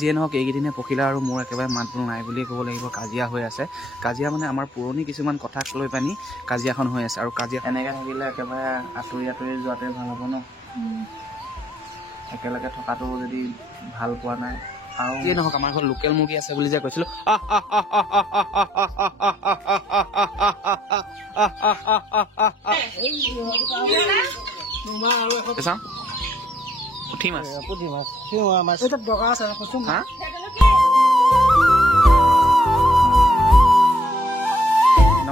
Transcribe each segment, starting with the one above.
যিয়ে নহওক এইকেইদিনে পখিলা আৰু মোৰ একেবাৰে মাত বোল নাই বুলিয়ে ক'ব লাগিব। কাজিয়া হৈ আছে। কাজিয়া মানে আমাৰ পুৰণি কিছুমান কথাক লৈ পানি কাজিয়াখন হৈ আছে। আৰু কাজিয়া এনেকৈ থাকিলে একেবাৰে আঁতৰি আঁতৰি যোৱাটোৱে ভাল হ'ব ন। একেলগে থকাটো যদি ভাল পোৱা নাই আৰু যিয়ে নহওক আমাৰ ঘৰত লোকেল মুৰ্গী আছে বুলি যে কৈছিলোঁ, পুঠি মাছ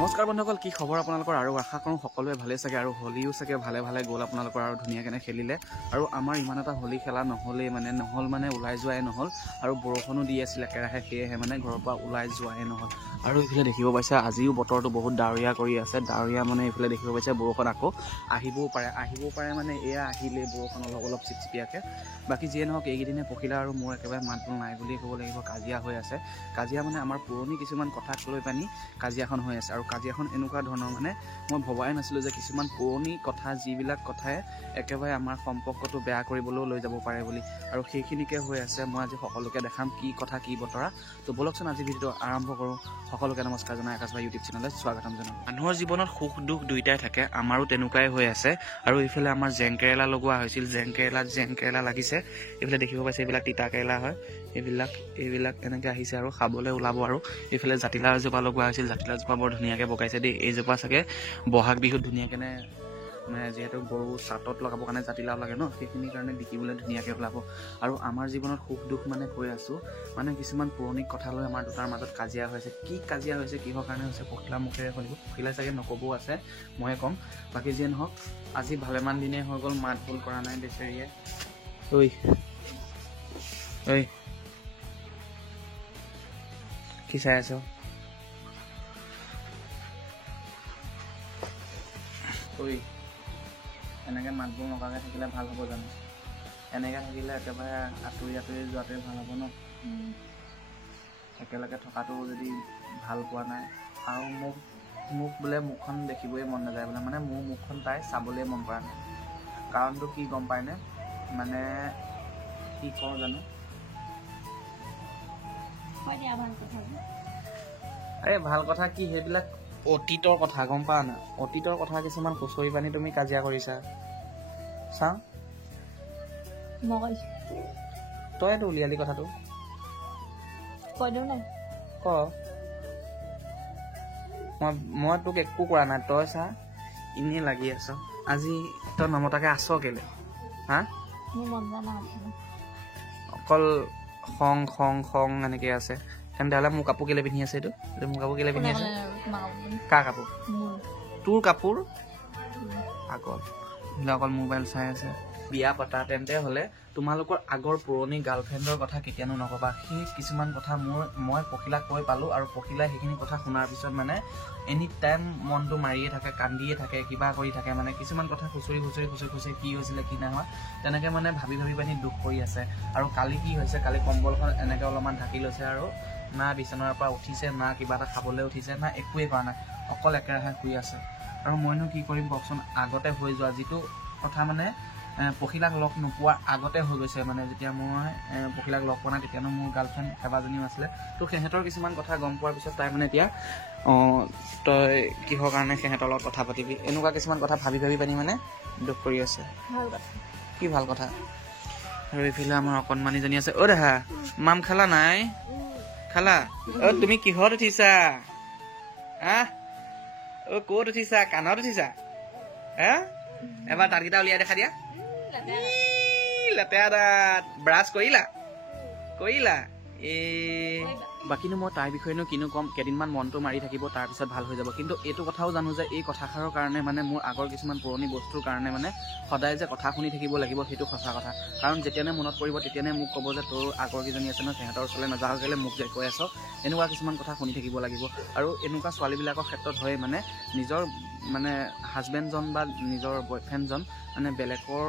নমস্কাৰ বন্ধুসকল, কি খবৰ আপোনালোকৰ? আৰু আশা কৰোঁ সকলোৱে ভালে চাগে আৰু হোলীও চাগে ভালে ভালে গ'ল আপোনালোকৰ আৰু ধুনীয়াকৈ খেলিলে। আৰু আমাৰ ইমান এটা হোলী খেলা নহ'ল মানে ওলাই যোৱাই নহ'ল। আৰু বৰষুণো দি আছিল একেৰাহে, সেয়েহে মানে ঘৰৰ পৰা ওলাই যোৱাই নহ'ল। আৰু এইফালে দেখিব পাইছে আজিও বতৰটো বহুত ডাৱৰীয়া কৰি আছে। ডাৱৰীয়া মানে এইফালে দেখিব পাইছে বৰষুণ আকৌ আহিবও পাৰে মানে এয়া আহিলে বৰষুণ অলপ চিপচিপিয়াকৈ। বাকী যিয়ে নহওক এইকেইদিনে পখিলা আৰু মোৰ একেবাৰে মাত বোল নাই বুলিয়ে ক'ব লাগিব। কাজিয়া হৈ আছে। কাজিয়া মানে আমাৰ পুৰণি কিছুমান কথাক লৈ পানি কাজিয়াখন হৈ আছে। আৰু কাজিয়াখন এনেকুৱা ধৰণৰ মানে মই ভবাই নাছিলোঁ যে কিছুমান পুৰণি কথা, যিবিলাক কথাই একেবাৰে আমাৰ সম্পৰ্কটো বেয়া কৰিবলৈও লৈ যাব পাৰে বুলি। আৰু সেইখিনিকে হৈ আছে। মই আজি সকলোকে দেখাম কি কথা কি বতৰা। তো বলকচোন আজি ভিডিঅ'টো আৰম্ভ কৰোঁ। সকলোকে নমস্কাৰ জনাই আকাশবাণী ইউটিউব চেনেলত স্বাগতম জনাওঁ। মানুহৰ জীৱনত সুখ দুখ দুয়োটাই থাকে, আমাৰো তেনেকুৱাই হৈ আছে। আৰু এইফালে আমাৰ জেংকেৰেলা লগোৱা হৈছিল, জেংকেৰেলা লাগিছে। এইফালে দেখিব পাইছে এইবিলাক তিতা কেৰেলা হয়। এইবিলাক এনেকৈ আহিছে আৰু খাবলৈ ওলাব। আৰু এইফালে জাতিলাও এজোপা লগোৱা হৈছিল, জাতিলাওজোপা বৰ ধুনীয়াকৈ বগাইছে দেই। এইজোপা চাগে বহাগ বিহুত ধুনীয়াকৈ মানে যিহেতু গৰু চাটত লগাবৰ কাৰণে জাতিলাও লাগে ন, সেইখিনিৰ কাৰণে বিকিবলৈ ধুনীয়াকৈ ওলাব। আৰু আমাৰ জীৱনত সুখ দুখ মানে কৈ আছোঁ, মানে কিছুমান পুৰণি কথা লৈ আমাৰ দুটাৰ মাজত কাজিয়া হৈছে। কি কাজিয়া হৈছে, কিহৰ কাৰণে হৈছে, পখিলা মুখেৰে শুনিব। পখিলা চাগে নক'বও আছে, ময়ে ক'ম। বাকী যিয়ে নহওক আজি ভালেমান দিনেই হৈ গ'ল মাত বোল কৰা নাই বেচেৰিয়ে। ঐ কি চাই আছ? এনেকৈ মাতবোৰ নকৰাকৈ থাকিলে ভাল হ'ব জানো? এনেকৈ থাকিলে একেবাৰে আঁতৰি আঁতৰি যোৱাটোৱে ভাল হ'ব ন। একেলগে থকাটো যদি ভাল পোৱা নাই আৰু মোক বোলে মুখখন দেখিবই মন নাযায় বোলে, মানে মোৰ মুখখন তাই চাবলৈ মন কৰা নাই। কাৰণটো কি গম পায়নে? মানে কি কওঁ জানো, এই ভাল কথা কি সেইবিলাক অতীতৰ কথা গম পাও না। অতীতৰ কথা কিছুমান খুচৰি পানি তুমি কাজিয়া কৰিছা। চাওঁ তইতো উলিয়ালি কথাটো, ক। মই তোক একো কৰা নাই, তই চা এনেই লাগি আছ। আজি তই নমতাকে আছ কেলে? হা, অকল খং এনেকে আছে। তেতিয়াহ'লে মোৰ কাপোৰ কেলে পিন্ধি আছে? এইটো মোৰ কাপোৰ কেলে পিন্ধি আছে? কাৰ কাপোৰ? তোৰ কাপোৰ। অকল মোবাইল চাই আছে। বিয়া পতা তেন্তে হ'লে তোমালোকৰ আগৰ পুৰণি গাৰ্লফ্ৰেণ্ডৰ কথা কেতিয়ানো নক'বা। সেই কিছুমান কথা মই পখিলাক কৈ পালোঁ, আৰু পখিলাই সেইখিনি কথা শুনাৰ পিছত মানে এনি টাইম মনটো মাৰিয়ে থাকে, কান্দিয়ে থাকে, কিবা কৰি থাকে। মানে কিছুমান কথা খুচৰি কি হৈছিলে কি নাই হোৱা তেনেকৈ মানে ভাবি পানি দুখ কৰি আছে। আৰু কালি কি হৈছে, কালি কম্বলখন এনেকৈ অলপমান ঢাকি লৈছে আৰু না বিচনাৰ পৰা উঠিছে, না কিবা এটা খাবলৈ উঠিছে, না একোৱেই কৰা নাই, অকল একেৰাহে শুই আছে। আৰু মইনো কি কৰিম কওকচোন? আগতে হৈ যোৱা যিটো কথা মানে পখিলাক লগ নোপোৱাৰ আগতে হৈ গৈছে। মানে যেতিয়া মই পখিলাক লগ পোৱা নাই তেতিয়ানো মোৰ গাৰ্লফ্ৰেণ্ড কেইবাজনীও আছিলে। তো সিহঁতৰ কিছুমান কথা গম পোৱাৰ পিছত তাই মানে এতিয়া তই কিহৰ কাৰণে সিহঁতৰ লগত কথা পাতিবি, এনেকুৱা কিছুমান কথা ভাবি পানি মানে দুখ কৰি আছে। কি ভাল কথা? আৰু এইফালে আমাৰ অকণমানিজনী আছে। অ' দেহা মাম খালা নাই? খালা? তুমি কিহত উঠিছা? ক'ত উঠিছা? কাণত উঠিছা? এবাৰ দাঁতকেইটা উলিয়াই দেখা দিয়া। লেতেৰা দাঁত। ব্ৰাছ কৰিলা? বাকীনো মই তাইৰ বিষয়েনো কিনো ক'ম, কেইদিনমান মনটো মাৰি থাকিব, তাৰপিছত ভাল হৈ যাব। কিন্তু এইটো কথাও জানো যে এই কথাষাৰৰ কাৰণে মানে মোৰ আগৰ কিছুমান পুৰণি বস্তুৰ কাৰণে মানে সদায় যে কথা শুনি থাকিব লাগিব সেইটো সঁচা কথা। কাৰণ যেতিয়ানে মনত পৰিব তেতিয়ানে মোক ক'ব যে তোৰ আগৰ কেইজনী আছে ন, সিহঁতৰ ওচৰলৈ নাযাওঁ কেলে মোক যে কৈ আছ, এনেকুৱা কিছুমান কথা শুনি থাকিব লাগিব। আৰু এনেকুৱা ছোৱালীবিলাকৰ ক্ষেত্ৰত হয় মানে নিজৰ মানে হাজবেণ্ডজন বা নিজৰ বয়ফ্ৰেণ্ডজন মানে বেলেগৰ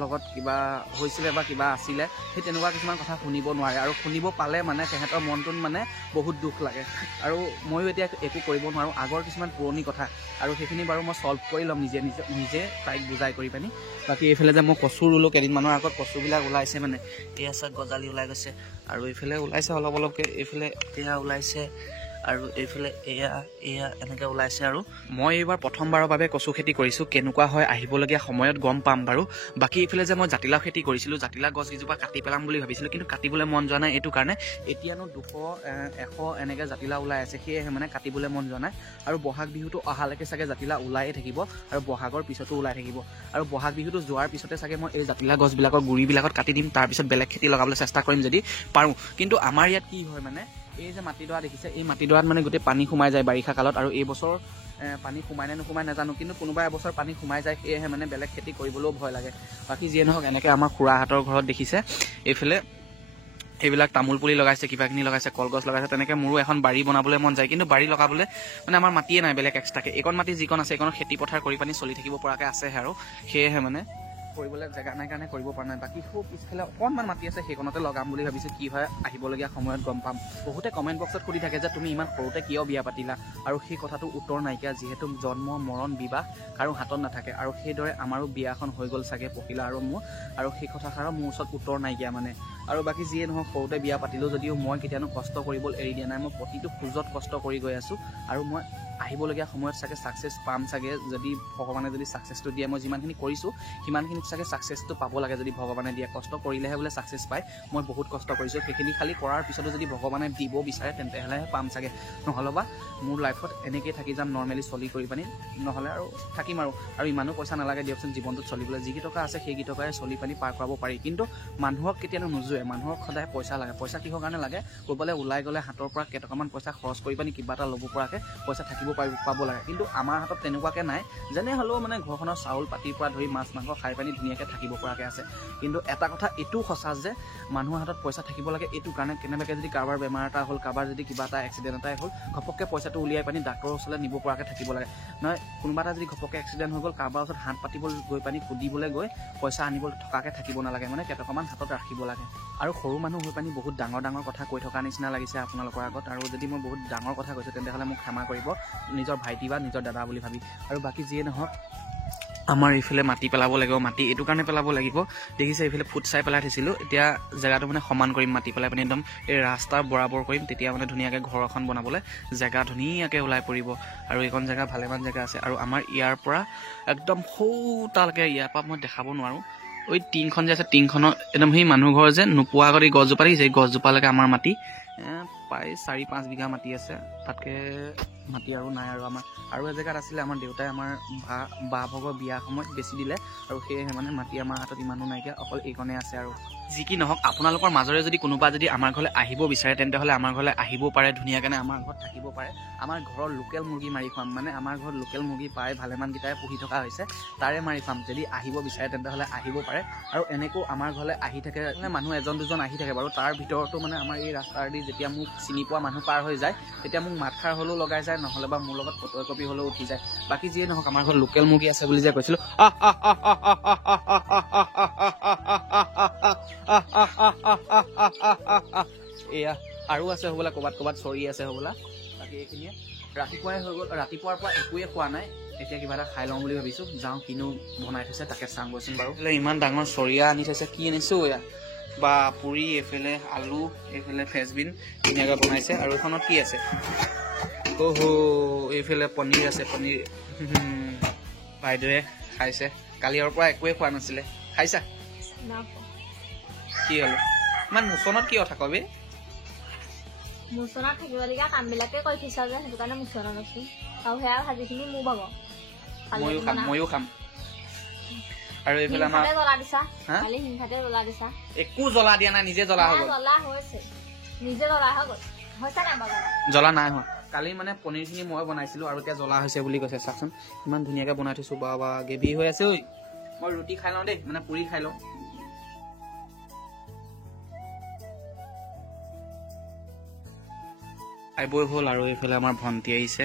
লগত কিবা হৈছিলে বা কিবা আছিলে সেই তেনেকুৱা কিছুমান কথা শুনিব নোৱাৰে আৰু শুনিব পালে মানে তেহেঁতৰ মনটোত মানে বহুত দুখ লাগে আৰু ময়ো এতিয়া একো কৰিব নোৱাৰোঁ আগৰ কিছুমান পুৰণি কথা আৰু সেইখিনি বাৰু মই সলভ কৰি ল'ম নিজে তাইক বুজাই কৰি পানি বাকী এইফালে যে মই কচু ৰুলোঁ কেইদিনমানৰ আগত কচুবিলাক ওলাইছে মানে এয়া চাক গজালি ওলাই গৈছে আৰু এইফালে ওলাইছে অলপ অলপকৈ এইফালে এয়া ওলাইছে আৰু এইফালে এয়া এনেকৈ ওলাইছে আৰু মই এইবাৰ প্ৰথমবাৰৰ বাবে কচু খেতি কৰিছোঁ কেনেকুৱা হয় আহিবলগীয়া সময়ত গম পাম বাৰু বাকী এইফালে যে মই জাতিলাও খেতি কৰিছিলোঁ জাতিলাও গছকেইজোপা কাটি পেলাম বুলি ভাবিছিলোঁ কিন্তু কাটিবলৈ মন যোৱা নাই এইটো কাৰণে এতিয়ানো 200-100 এনেকৈ জাতিলাও ওলাই আছে সেয়েহে মানে কাটিবলৈ মন যোৱা নাই আৰু বহাগ বিহুটো অহালৈকে চাগে জাতিলাও ওলায়ে থাকিব আৰু বহাগৰ পিছতো ওলাই থাকিব আৰু বহাগ বিহুটো যোৱাৰ পিছতে চাগে মই এই জাতিলাও গছবিলাকৰ গুৰিবিলাকত কাটি দিম তাৰপিছত বেলেগ খেতি লগাবলৈ চেষ্টা কৰিম যদি পাৰোঁ কিন্তু আমাৰ ইয়াত কি হয় মানে এই যে মাটিডৰা দেখিছে এই মাটিডৰাত মানে গোটেই পানী সোমাই যায় বাৰিষা কালত আৰু এই বছৰ পানী সোমাই নে নোসোমাই নাজানো কিন্তু কোনোবা এবছৰ পানী সোমাই যায় সেয়েহে মানে বেলেগ খেতি কৰিবলৈও ভয় লাগে বাকী যিয়ে নহওক এনেকৈ আমাৰ খুৰাহঁতৰ ঘৰত দেখিছে এইফালে এইবিলাক তামোল পুলি লগাইছে কিবাখিনি লগাইছে কলগছ লগাইছে তেনেকৈ মোৰো এখন বাৰী বনাবলৈ মন যায় কিন্তু বাৰী লগাবলৈ মানে আমাৰ মাটিয়ে নাই বেলেগ এক্সট্ৰাকৈ এইকণ মাটি যিকণ আছে এইকণত খেতি পথাৰ কৰি পানি চলি থাকিব পৰাকৈ আছেহে আৰু সেয়েহে মানে কৰিবলৈ জেগা নাই কাৰণে কৰিব পৰা নাই বাকী খুব পিছফালে অকণমান মাটি আছে সেইকণতে লগাম বুলি ভাবিছোঁ কি হয় আহিবলগীয়া সময়ত গম পাম বহুতে কমেণ্ট বক্সত সুধি থাকে যে তুমি ইমান সৰুতে কিয় বিয়া পাতিলা আৰু সেই কথাটো উত্তৰ নাইকিয়া যিহেতু জন্ম মৰণ বিবাহ কাৰো হাতত নাথাকে আৰু সেইদৰে আমাৰো বিয়াখন হৈ গ'ল চাগে পহিলা আৰু মোৰ আৰু সেই কথাষাৰৰ মোৰ ওচৰত উত্তৰ নাইকিয়া মানে আৰু বাকী যিয়ে নহওক সৰুতে বিয়া পাতিলোঁ যদিও মই কেতিয়ানো কষ্ট কৰিবলৈ এৰি দিয়া নাই মই প্ৰতিটো খোজত কষ্ট কৰি গৈ আছোঁ আৰু মই আহিবলগীয়া সময়ত চাগে ছাকচেছ পাম চাগে যদি ভগৱানে যদি ছাকচেছটো দিয়ে মই যিমানখিনি কৰিছোঁ সিমানখিনিত চাগে ছাকচেছটো পাব লাগে যদি ভগৱানে দিয়ে কষ্ট কৰিলেহে বোলে ছাকচেছ পায় মই বহুত কষ্ট কৰিছোঁ সেইখিনি খালি কৰাৰ পিছতো যদি ভগৱানে দিব বিচাৰে তেন্তেহ'লেহে পাম চাগে নহ'লে বা মোৰ লাইফত এনেকৈ থাকি যাম নৰ্মেলি চলি কৰি পানি নহ'লে আৰু থাকিম আৰু ইমানো পইচা নালাগে দিয়কচোন জীৱনটোত চলিবলৈ যিকেইটকা আছে সেইকেইটকাই চলি পানি পাৰ কৰাব পাৰি কিন্তু মানুহক কেতিয়ানো নোজোৰে মানুহক সদায় পইচা লাগে পইচা কিহৰ কাৰণে লাগে ক'ৰবালৈ ওলাই গ'লে হাতৰ পৰা কেইটকামান পইচা খৰচ কৰি পানি কিবা এটা ল'ব পৰাকৈ পইচা থাকিব পাব লাগে কিন্তু আমাৰ হাতত তেনেকুৱাকৈ নাই যেনে হ'লেও মানে ঘৰখনৰ চাউল পাতিৰ পৰা ধৰি মাছ মাংস খাই পানি ধুনীয়াকৈ থাকিব পৰাকৈ আছে কিন্তু এটা কথা এইটো সঁচা যে মানুহৰ হাতত পইচা থাকিব লাগে এইটো কাৰণে কেনেবাকৈ যদি কাৰোবাৰ বেমাৰ এটা হ'ল কাৰোবাৰ যদি কিবা এটা এক্সিডেণ্ট এটাই হ'ল ঘপককৈ পইচাটো উলিয়াই পানি ডাক্তৰৰ ওচৰলৈ নিব পৰাকৈ থাকিব লাগে নহয় কোনোবা এটা যদি ঘপককৈ এক্সিডেণ্ট হৈ গ'ল কাৰোবাৰ ওচৰত হাত পাতিব গৈ পানি সুধিবলৈ গৈ পইচা আনিবলৈ থকাকৈ থাকিব নালাগে মানে কেইটকামান হাতত ৰাখিব লাগে আৰু সৰু মানুহ হৈ পানি বহুত ডাঙৰ কথা কৈ থকা নিচিনা লাগিছে আপোনালোকৰ আগত আৰু যদি মই বহুত ডাঙৰ কথা কৈছোঁ তেন্তেহ'লে মোক ক্ষমা কৰিব নিজৰ ভাইটি বা নিজৰ দাদা বুলি ভাবি আৰু বাকী যিয়ে নহওক আমাৰ এইফালে মাটি পেলাব লাগিব মাটি এইটো কাৰণে পেলাব লাগিব দেখিছে এইফালে ফুট চাই পেলাই থৈছিলোঁ এতিয়া জেগাটো মানে সমান কৰিম মাটি পেলাই পানি একদম এই ৰাস্তাৰ বৰাবৰ কৰিম তেতিয়া মানে ধুনীয়াকৈ ঘৰ এখন বনাবলৈ জেগা ধুনীয়াকৈ ওলাই পৰিব আৰু এইখন জেগা ভালেমান জেগা আছে আৰু আমাৰ ইয়াৰ পৰা একদম সৌতালৈকে ইয়াৰ পৰা মই দেখাব নোৱাৰোঁ ওই টিংখন যে আছে টিংখনৰ একদম সেই মানুহ ঘৰ যে নোপোৱা আগত এই গছজোপা দেখিছে এই গছজোপালৈকে আমাৰ মাটি প্ৰায় 4-5 বিঘা মাটি আছে তাতকৈ মাটি আৰু নাই আৰু আমাৰ আৰু এজেগাত আছিলে আমাৰ দেউতাই আমাৰ বা ভগৰ বিয়া সময়ত বেছি দিলে আৰু সেয়েহে মানে মাটি আমাৰ হাতত ইমানো নাইকিয়া অকল এইকণে আছে আৰু যি কি নহওক আপোনালোকৰ মাজৰে যদি কোনোবা যদি আমাৰ ঘৰলৈ আহিব বিচাৰে তেন্তে হ'লে আমাৰ ঘৰলৈ আহিব পাৰে ধুনীয়াকৈ আমাৰ ঘৰত থাকিব পাৰে আমাৰ ঘৰৰ লোকেল মুৰ্গী মাৰি খুৱাম মানে আমাৰ ঘৰত লোকেল মুৰ্গী প্ৰায় ভালেমানকেইটাই পুহি থকা হৈছে তাৰে মাৰি খুৱাম যদি আহিব বিচাৰে তেন্তে হ'লে আহিব পাৰে আৰু এনেকৈও আমাৰ ঘৰলৈ আহি থাকে মানে মানুহ এজন দুজন আহি থাকে বাৰু তাৰ ভিতৰতো মানে আমাৰ এই ৰাস্তাৰেদি যেতিয়া মোক চিনি পোৱা মানুহ পাৰ হৈ যায় তেতিয়া মোক মাতষাৰ হ'লেও লগাই যায় নহ'লে বা মোৰ লগত ফটো একপি হ'লেও উঠি যায় বাকী যিয়ে নহওক আমাৰ ঘৰত লোকেল মুৰ্গী আছে বুলি যে কৈছিলোঁ এয়া আৰু আছে হ'বলা ক'ৰবাত চৰি আছে হ'বলা বাকী এইখিনিয়ে ৰাতিপুৱাই হৈ গ'ল ৰাতিপুৱাৰ পৰা একোৱে খোৱা নাই এতিয়া কিবা এটা খাই লওঁ বুলি ভাবিছোঁ যাওঁ কিনো বনাই থৈছে তাকে চাওঁগৈচোন বাৰু ইমান ডাঙৰ চৰিয়া আনি থৈছে কি আনিছোঁ এয়া বা পুৰি এইফালে আলু এইফালে ফ্ৰেঞ্চবিন ধুনীয়াকৈ বনাইছে আৰু এইখনত কি আছে এইফালে পনীৰ আছে পনীৰ বাইদেৱে খাইছে কালিৰ পৰা একোৱে খোৱা নাছিলে খাইছা কি হ'ল ইমান মোচনত কিয় থাক বে মোচনত থাকিবলগীয়া কামবিলাকে কৰি থৈছা যে সেইটো কাৰণে মোচনত আছো আৰু সেয়া ভাজিখিনি মোৰ ভাগ ময়ো খাম আৰু এইফালে আমাৰ জ্বলা দিছা খালি হিংসাতে জ্বলা দিছা একো জ্বলা দিয়া নাই নিজে জ্বলা হৈ গ'ল জ্বলা হৈছে নিজে জ্বলা হৈ গ'ল হৈছে নাই বাৰু জ্বলা নাই হোৱা কালি মানে পনীৰখিনি মই বনাইছিলোঁ আৰু এতিয়া জ্বলা হৈছে বুলি কৈছে চাওকচোন ইমান ধুনীয়াকৈ বনাই থৈছোঁ বা গ্ৰেভি হৈ আছে ঐ মই ৰুটি খাই লওঁ দেই মানে পুৰি খাই লওঁ খাই বৈ হ'ল আৰু এইফালে আমাৰ ভণ্টি আহিছে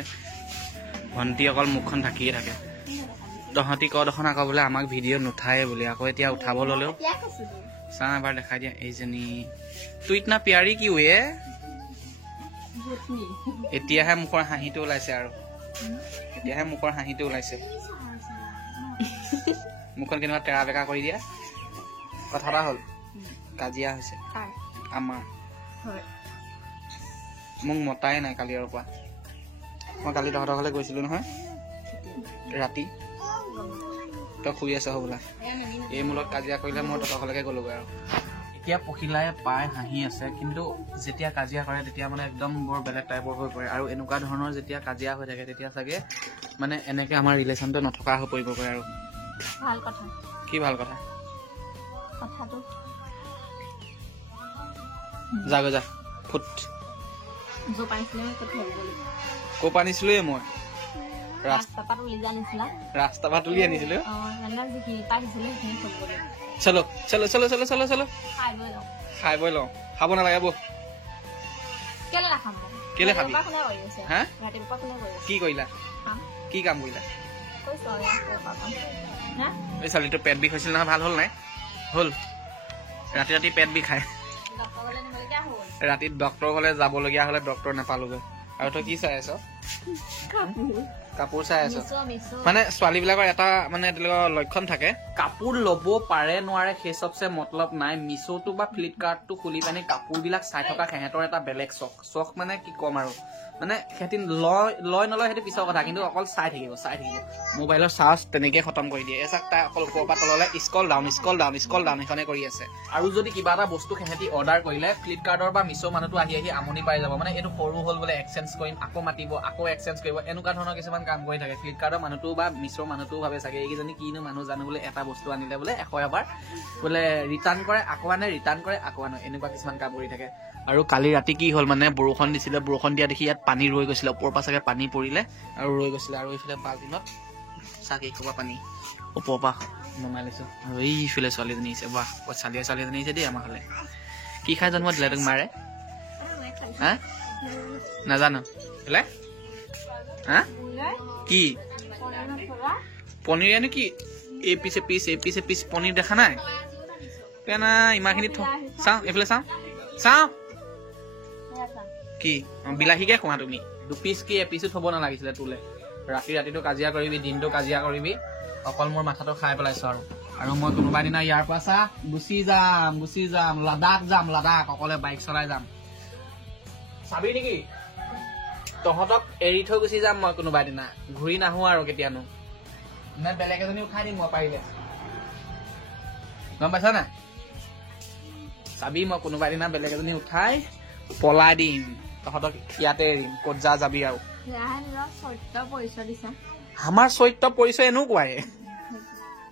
ভণ্টি অকল মুখখন ঢাকিয়ে থাকে তহঁতি ক দেখোন আকৌ বোলে আমাক ভিডিঅ' নুঠায়ে বুলি আকৌ এতিয়া উঠাব ল'লেও চা এবাৰ দেখাই দিয়া এইজনী তুইত না পিয়াৰী কি ৱে এতিয়াহে মুখৰ হাঁহিটো ওলাইছে আৰু এতিয়াহে মুখৰ হাঁহিটো ওলাইছে মুখখন কেনেকুৱা টেৰা বেকা কৰি দিয়া কথা এটা হ'ল কাজিয়া হৈছে আমাৰ মোক মতাই নাই কালি আৰু পৰা মই কালি তহঁতৰ ঘৰলৈ গৈছিলো নহয় ৰাতি তই শুই আছ হ'বলা এই মূলত কাজিয়া কৰিলে মই তহঁতৰ ঘৰলৈকে গ'লোগৈ আৰু এতিয়া পখিলাই পাই হাঁহি আছে কিন্তু যেতিয়া কাজিয়া কৰে তেতিয়া মানে একদম বৰ বেলেগ টাইপৰ হৈ পৰে আৰু এনেকুৱা ধৰণৰ যেতিয়া কাজিয়া হৈ থাকে তেতিয়া চাগে মানে এনেকে আমাৰ ৰিলেশ্যনটো নথকা হৈ পৰিব পাৰে আৰু ভাল কথা কি ভাল কথা কথাটো যা গৈ যা ফুট ক'ৰ পৰা আনিছিলোৱে মই ৰাস্তা পৰা তুলি আনিছিলো চলো চলো চলো চলো চলো চলো খাই বৈ লওঁ খাব নালাগে বৌ কেলে খাবি হা কি কৰিলা কি কাম কৰিলা এই ছোৱালীটো পেট বিষ হৈছিল নহয় ভাল হ'ল নাই হ'ল ৰাতি ৰাতি পেট বিষ খায় ৰাতি ডক্টৰ ঘৰলৈ যাবলগীয়া হলে ডক্টৰ নাপালোগৈ আৰু তই কি চাই আছ কাপোৰ চাই আছ মানে ছোৱালী বিলাকৰ এটা মানে তেওঁলোকৰ লক্ষণ থাকে কাপোৰ ল'ব পাৰে নোৱাৰে সেই চবচে মতলব নাই মিছ'টো বা ফ্লিপকাৰ্টটো খুলি পানি কাপোৰ বিলাক চাই থকা সিহঁতৰ এটা বেলেগ চখ মানে কি ক'ম আৰু মানে সিহঁতি লয় নলয় সেইটো পিছৰ কথা কিন্তু অকল চাই থাকিব মোবাইলৰ চাৰ্জ তেনেকে খতম কৰি দিয়ে এচাক তাই অকল ওপৰৰ পৰা তললৈ স্কল ডাউন সেইখনে কৰি আছে আৰু যদি কিবা এটা বস্তু সিহঁতি অৰ্ডাৰ কৰিলে ফ্লিপকাৰ্টৰ বা মিছ' মানুহটো আহি আমনি পাই যাব মানে এইটো সৰু হ'ল বোলে এক্সচেঞ্জ কৰিম আকৌ মাতিব আকৌ এক্সচেঞ্জ কৰিব এনেকুৱা ধৰণৰ কিছুমান কাম কৰি থাকে ফ্লিপকাৰ্টৰ মানুহটো বা মিছ'ৰ মানুহটোও ভাবে চাগে এইকেইজনী কিনো মানুহ জানো বোলে এটা বস্তু আনিলে বোলে 100 এবাৰ বোলে ৰিটাৰ্ণ কৰে আকৌ আনে এনেকুৱা কিছুমান কাম কৰি থাকে আৰু কালি ৰাতি কি হ'ল মানে বৰষুণ দিছিলে বৰষুণ দিয়া দেখি ইয়াত পানী ৰৈ গৈছিলে ওপৰৰ পৰা চাগে পানী পৰিলে আৰু ৰৈ গৈছিলে আৰু এইফালে বাল্টিনত চাগে ক'বা পানী ওপৰৰ পৰা নমাই লৈছো আৰু এইফালে ছোৱালীজনী আহিছে বাহ ছোৱালীজনী আহিছে দেই আমাৰ ফালে কি খাই জন্ম দিলে তোক মাৰে হা নাজানো বোলে হা কি পনীৰ আনো কি এই পিছে পনীৰ দেখা নাই কেনা ইমানখিনি চাওঁ এইফালে চাওঁ কি বিলাহীকে খোৱা তুমি 2 পিচ কি এপিচো থব নালাগিছিলে তোলে ৰাতিটো কাজিয়া কৰিবি দিনটো কাজিয়া কৰিবি অকল মোৰ মাথাটো খাই পেলাইছো আৰু মই কোনোবা দিনা ইয়াৰ পৰা চা গুচি যাম লাডাখ অকলে বাইক চলাই যাম চাবি নেকি তহঁতক এৰি থৈ গুচি যাম মই কোনোবা দিনা ঘূৰি নাহো আৰু কেতিয়ানো নে বেলেগ এজনী উঠাই দিম মই পাৰিলে গম পাইছা নাই চাবি মই কোনোবা দিনা বেলেগ এজনী উঠাই পলাই দিম তহঁতক ইয়াতে এৰিম ক'ত যাবি আৰু আমাৰ চৰিত্ৰ পৰিচয় এনেকুৱাই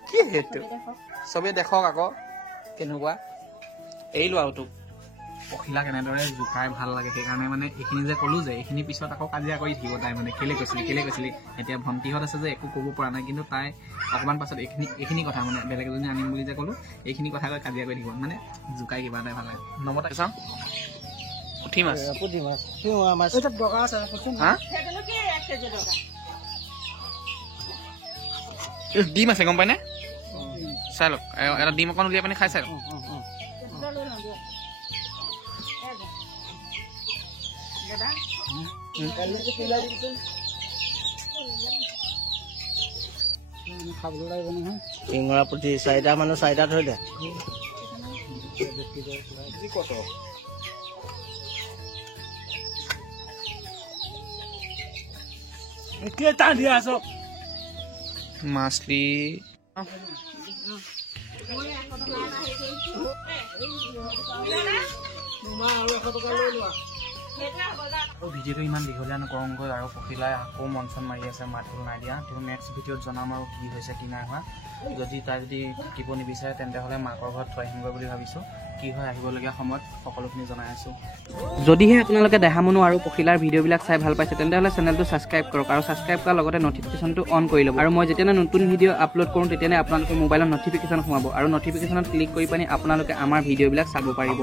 কি সেইটো চবে দেখক আকৌ কেনেকুৱা এৰিলো আৰু তোক পখিলাক এনেদৰে জোকাই ভাল লাগে সেইকাৰণে মানে এইখিনি যে ক'লো যে এইখিনি পিছত আকৌ কাজিয়া কৰি থাকিব তাই মানে কেলে কৈছিলি এতিয়া ভণ্টিহঁত আছে যে একো ক'ব পৰা নাই কিন্তু তাই অকণমান পাছত এইখিনি কথা মানে বেলেগ এজনী আনিম বুলি যে ক'লো এইখিনি কথা কৈ কাজিয়া কৰি থাকিব মানে জোকাই কিবা এটাই ভাল লাগে নমতা চাওঁ পুঠি মাছ ডিম আছে গম পাইনে চাই লওক এটা ডিম অকণ উলিয়াই পানি খাই চাই লওক চিঙৰা পুঠি 4টা মানুহ 4টা থৈ দে মাছলি ভিডিঅ'টো ইমান দীঘলীয়া নকৰোঁগৈ আৰু পখিলাই আকৌ মন চন মাৰি আছে মাতবোৰ নাই দিয়া তেওঁ নেক্সট ভিডিঅ'ত জনাম আৰু কি হৈছে কি নাই হোৱা যদি তাই যদি শিকিব নিবিচাৰে তেন্তে হ'লে মাকৰ ঘৰত থৈ আহিমগৈ বুলি ভাবিছোঁ কি হয় আহিবলগীয়া সময়ত সকলোখিনি জনাই আছোঁ যদিহে আপোনালোকে দেহামনু আৰু পখিলাৰ ভিডিঅ'বিলাক চাই ভাল পাইছে তেন্তে হ'লে চেনেলটো ছাবস্ক্ৰাইব কৰক আৰু ছাবস্ক্ৰাইব কৰাৰ লগতে নটিফিকেশ্যনটো অন কৰি ল'ব আৰু মই যেতিয়া নতুন ভিডিঅ' আপলোড কৰোঁ তেতিয়া আপোনালোকৰ মোবাইলত নটিফিকেশ্যন সোমাব আৰু নটিফিকেশ্যনত ক্লিক কৰি পানি আপোনালোকে আমাৰ ভিডিঅ'বিলাক চাব পাৰিব